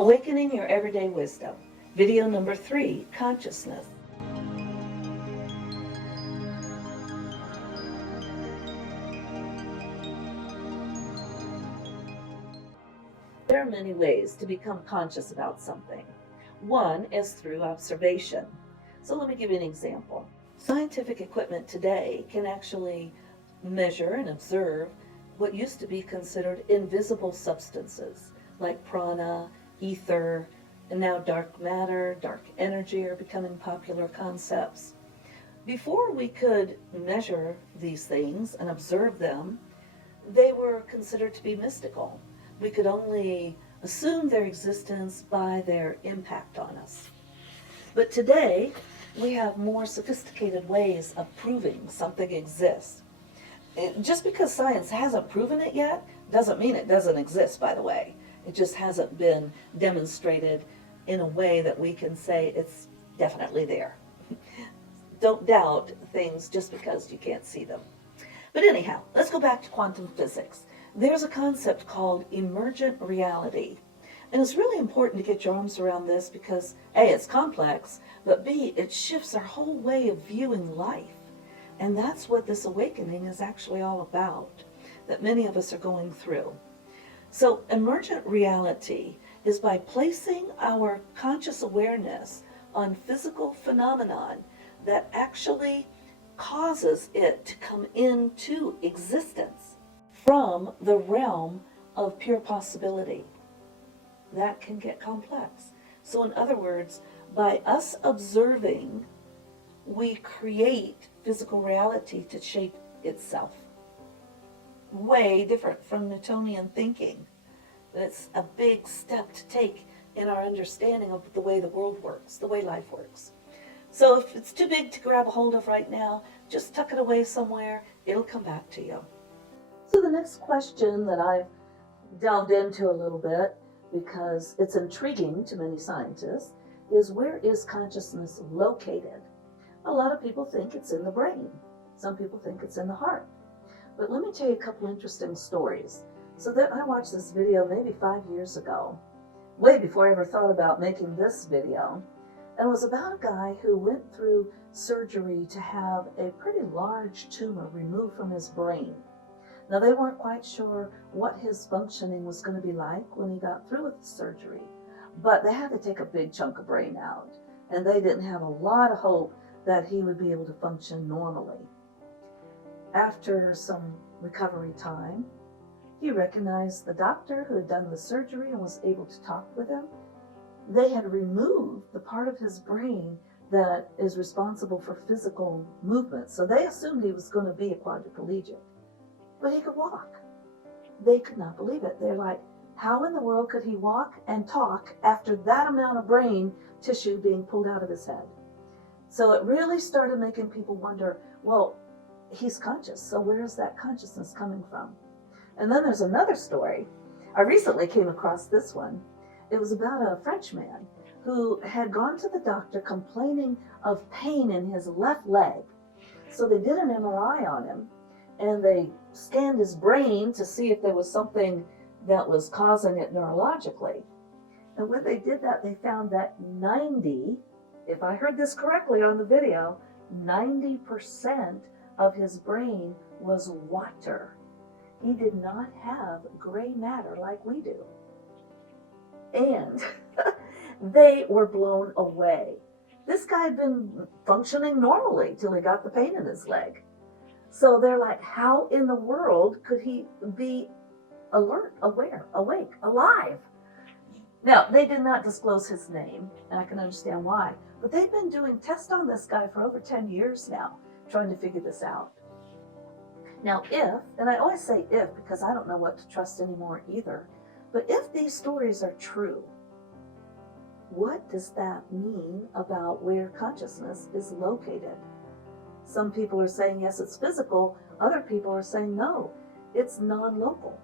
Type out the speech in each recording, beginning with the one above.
Awakening Your Everyday Wisdom. Video number 3, Consciousness. There are many ways to become conscious about something. One is through observation. So let me give you an example. Scientific equipment today can actually measure and observe what used to be considered invisible substances, like prana, ether, and now dark matter, dark energy are becoming popular concepts. Before we could measure these things and observe them, they were considered to be mystical. We could only assume their existence by their impact on us. But today, we have more sophisticated ways of proving something exists. Just because science hasn't proven it yet, doesn't mean it doesn't exist, by the way. It just hasn't been demonstrated in a way that we can say it's definitely there. Don't doubt things just because you can't see them. But anyhow, let's go back to quantum physics. There's a concept called emergent reality. And it's really important to get your arms around this because A, it's complex, but B, it shifts our whole way of viewing life. And that's what this awakening is actually all about, that many of us are going through. So emergent reality is by placing our conscious awareness on physical phenomenon that actually causes it to come into existence from the realm of pure possibility. That can get complex. So in other words, by us observing, we create physical reality to shape itself. Way different from Newtonian thinking. It's a big step to take in our understanding of the way the world works, the way life works. So if it's too big to grab a hold of right now, just tuck it away somewhere, it'll come back to you. So the next question that I've delved into a little bit, because it's intriguing to many scientists, is where is consciousness located? A lot of people think it's in the brain. Some people think it's in the heart. But let me tell you a couple interesting stories. So that I watched this video maybe 5 years ago, way before I ever thought about making this video. And it was about a guy who went through surgery to have a pretty large tumor removed from his brain. Now they weren't quite sure what his functioning was going to be like when he got through with the surgery, but they had to take a big chunk of brain out, and they didn't have a lot of hope that he would be able to function normally. After some recovery time, he recognized the doctor who had done the surgery and was able to talk with him. They had removed the part of his brain that is responsible for physical movement, so they assumed he was going to be a quadriplegic. But he could walk. They could not believe it. They're like, how in the world could he walk and talk after that amount of brain tissue being pulled out of his head? So it really started making people wonder, well, he's conscious, so where is that consciousness coming from? And then there's another story. I recently came across this one. It was about a French man who had gone to the doctor complaining of pain in his left leg. So they did an MRI on him, and they scanned his brain to see if there was something that was causing it neurologically. And when they did that, they found that 90, if I heard this correctly on the video, 90% of his brain was water. He did not have gray matter like we do. And they were blown away. This guy had been functioning normally till he got the pain in his leg. So they're like, how in the world could he be alert, aware, awake, alive? Now, they did not disclose his name, and I can understand why, but they've been doing tests on this guy for over 10 years now, trying to figure this out. Now, if, and I always say if because I don't know what to trust anymore either, but if these stories are true, what does that mean about where consciousness is located? Some people are saying, yes, it's physical. Other people are saying, no, it's non-local.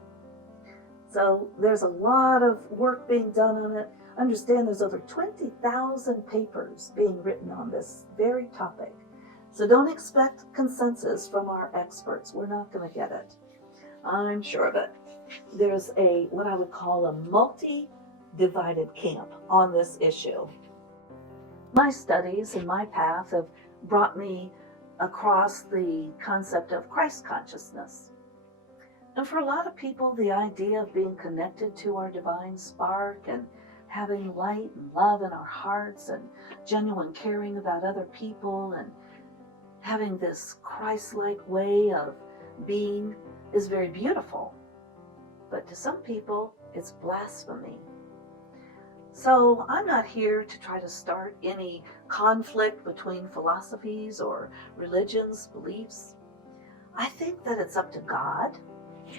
So there's a lot of work being done on it. Understand there's over 20,000 papers being written on this very topic. So don't expect consensus from our experts. We're not going to get it. I'm sure of it. There's what I would call a multi divided camp on this issue. My studies and my path have brought me across the concept of Christ consciousness. And for a lot of people, the idea of being connected to our divine spark and having light and love in our hearts and genuine caring about other people and having this Christ-like way of being is very beautiful. But to some people, it's blasphemy. So I'm not here to try to start any conflict between philosophies or religions, beliefs. I think that it's up to God,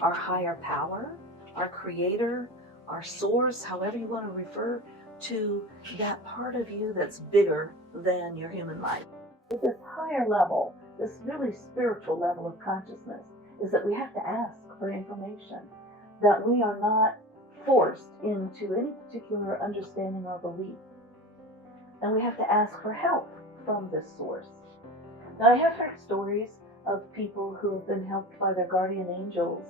our higher power, our creator, our source, however you want to refer to that part of you that's bigger than your human life. At this higher level, this really spiritual level of consciousness, is that we have to ask for information, that we are not forced into any particular understanding or belief. And we have to ask for help from this source. Now, I have heard stories of people who have been helped by their guardian angels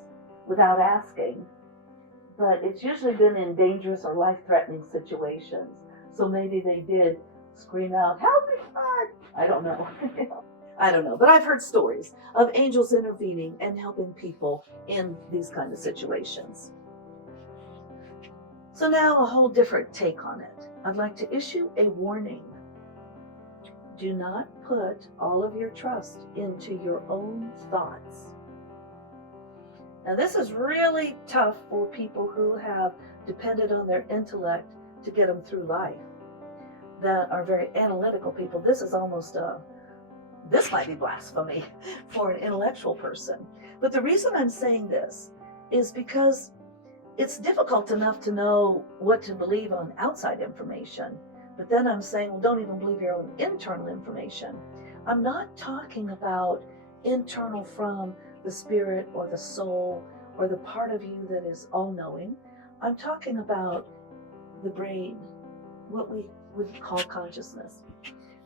without asking, but it's usually been in dangerous or life-threatening situations. So maybe they did scream out, "Help me, God!" I don't know. I don't know, but I've heard stories of angels intervening and helping people in these kind of situations. So now a whole different take on it. I'd like to issue a warning. Do not put all of your trust into your own thoughts. Now this is really tough for people who have depended on their intellect to get them through life, that are very analytical people. This is almost this might be blasphemy for an intellectual person. But the reason I'm saying this is because it's difficult enough to know what to believe on outside information. But then I'm saying, well, don't even believe your own internal information. I'm not talking about internal from the spirit or the soul or the part of you that is all-knowing. I'm talking about the brain, what we would call consciousness.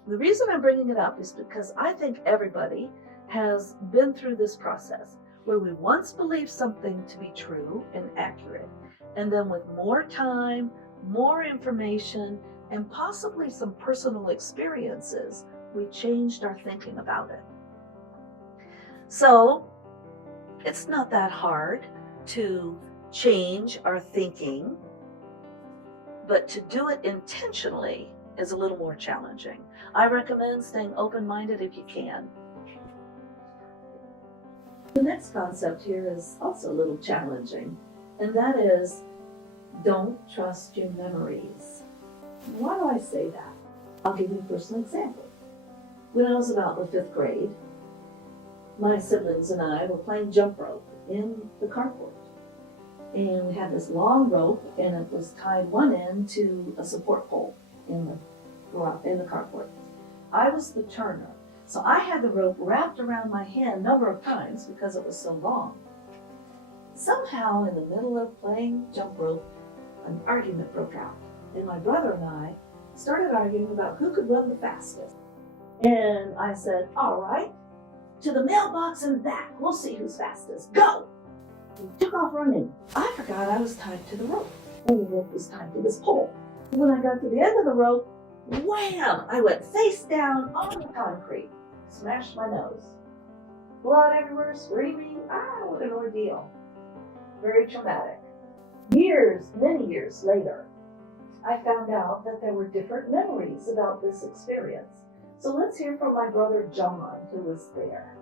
The reason I'm bringing it up is because I think everybody has been through this process where we once believed something to be true and accurate, and then with more time, more information, and possibly some personal experiences, we changed our thinking about it. So it's not that hard to change our thinking, but to do it intentionally is a little more challenging. I recommend staying open-minded if you can. The next concept here is also a little challenging, and that is, don't trust your memories. Why do I say that? I'll give you a personal example. When I was about the 5th grade, my siblings and I were playing jump rope in the carport. And we had this long rope, and it was tied one end to a support pole in the carport. I was the turner, so I had the rope wrapped around my hand a number of times because it was so long. Somehow, in the middle of playing jump rope, an argument broke out, and my brother and I started arguing about who could run the fastest. And I said, "All right, to the mailbox in the back, we'll see who's fastest. Go!" We took off running. I forgot I was tied to the rope, and the rope was tied to this pole. When I got to the end of the rope, wham! I went face down on the concrete, smashed my nose. Blood everywhere, screaming. What an ordeal. Very traumatic. Many years later, I found out that there were different memories about this experience. So let's hear from my brother John, who was there.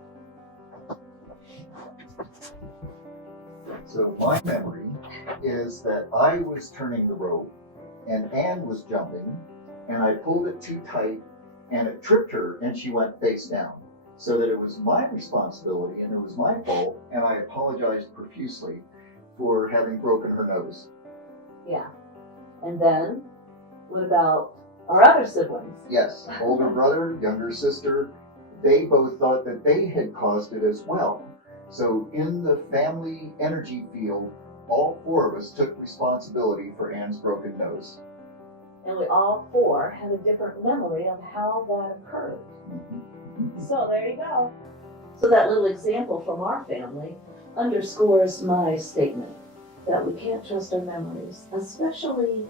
So my memory is that I was turning the rope and Anne was jumping, and I pulled it too tight and it tripped her and she went face down. So that it was my responsibility and it was my fault, and I apologized profusely for having broken her nose. Yeah. And then, what about our other siblings? Yes, older brother, younger sister, they both thought that they had caused it as well. So in the family energy field, all 4 of us took responsibility for Anne's broken nose. And we all 4 had a different memory on how that occurred. So there you go. So that little example from our family underscores my statement that we can't trust our memories, especially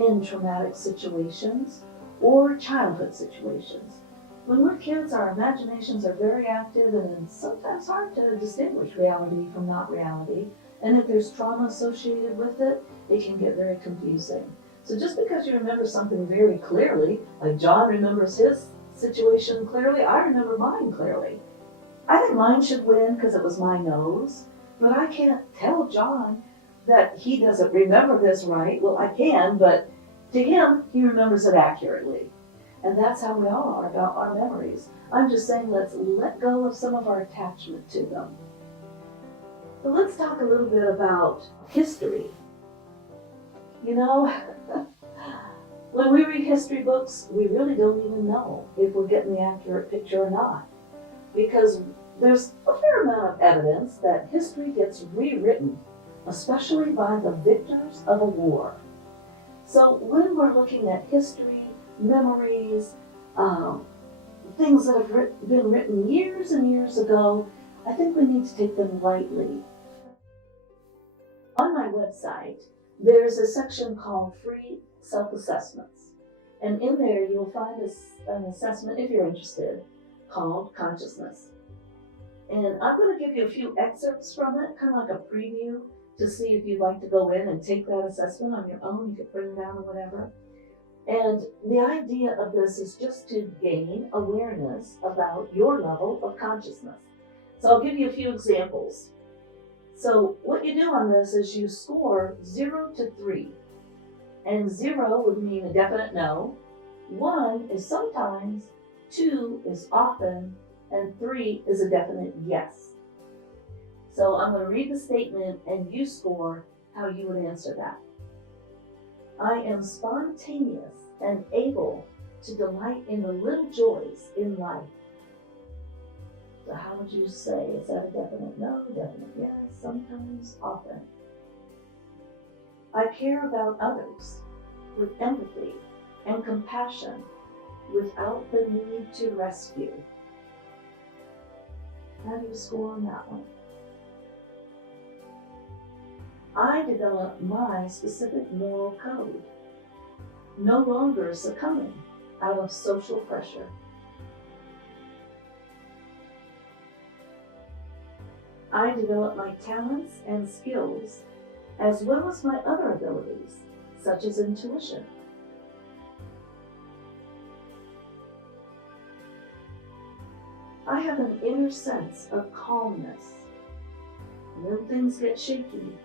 in traumatic situations or childhood situations. When we're kids, our imaginations are very active and it's sometimes hard to distinguish reality from not reality. And if there's trauma associated with it, it can get very confusing. So just because you remember something very clearly, like John remembers his situation clearly, I remember mine clearly. I think mine should win because it was my nose, but I can't tell John that he doesn't remember this right. Well, I can, but to him, he remembers it accurately. And that's how we all are about our memories. I'm just saying let's let go of some of our attachment to them. So let's talk a little bit about history. You know, when we read history books, we really don't even know if we're getting the accurate picture or not. Because there's a fair amount of evidence that history gets rewritten, especially by the victors of a war. So when we're looking at history, memories, things that have been written years and years ago, I think we need to take them lightly. On my website, there's a section called Free Self-Assessments. And in there, you'll find an assessment, if you're interested, called Consciousness. And I'm going to give you a few excerpts from it, kind of like a preview, to see if you'd like to go in and take that assessment on your own. You could print it out or whatever. And the idea of this is just to gain awareness about your level of consciousness. So I'll give you a few examples. So what you do on this is you score 0 to 3. And 0 would mean a definite no, 1 is sometimes, 2 is often, and 3 is a definite yes. So I'm going to read the statement and you score how you would answer that. I am spontaneous and able to delight in the little joys in life. So how would you say? Is that a definite no, definite yes, sometimes, often? I care about others with empathy and compassion without the need to rescue. How do you score on that one? I develop my specific moral code, no longer succumbing out of social pressure. I develop my talents and skills as well as my other abilities, such as intuition. I have an inner sense of calmness. When things get shaky,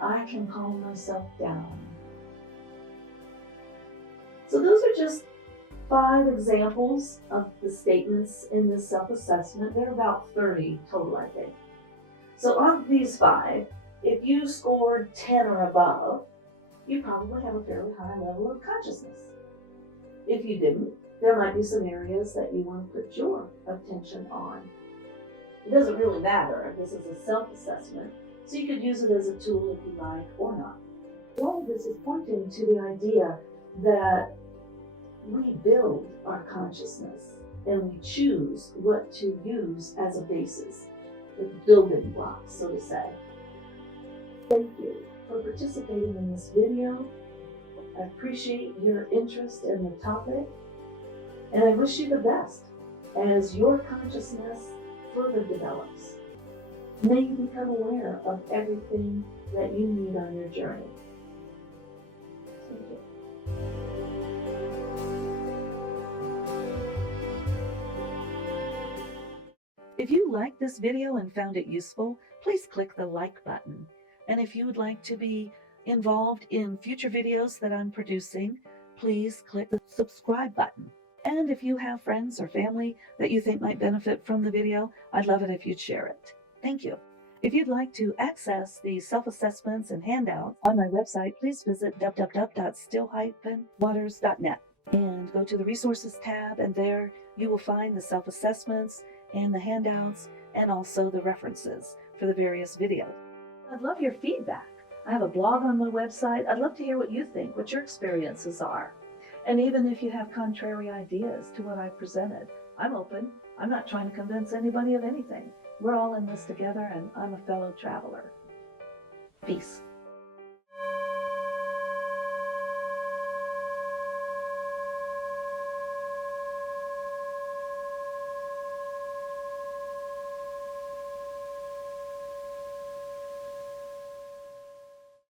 I can calm myself down. So those are just 5 examples of the statements in this self-assessment. There are about 30 total, I think. So on these 5, if you scored 10 or above, you probably have a fairly high level of consciousness. If you didn't, there might be some areas that you want to put your attention on. It doesn't really matter. This is a self-assessment, so you could use it as a tool if you like or not. All of this is pointing to the idea that we build our consciousness and we choose what to use as a basis, the building blocks, so to say. Thank you for participating in this video. I appreciate your interest in the topic, and I wish you the best as your consciousness further develops. May you become aware of everything that you need on your journey. Thank you. If you liked this video and found it useful, please click the like button. And if you would like to be involved in future videos that I'm producing, please click the subscribe button. And if you have friends or family that you think might benefit from the video, I'd love it if you'd share it. Thank you. If you'd like to access the self-assessments and handouts on my website, please visit www.still-waters.net and go to the resources tab, and there you will find the self-assessments and the handouts and also the references for the various videos. I'd love your feedback. I have a blog on my website. I'd love to hear what you think, what your experiences are. And even if you have contrary ideas to what I've presented, I'm open. I'm not trying to convince anybody of anything. We're all in this together, and I'm a fellow traveler. Peace.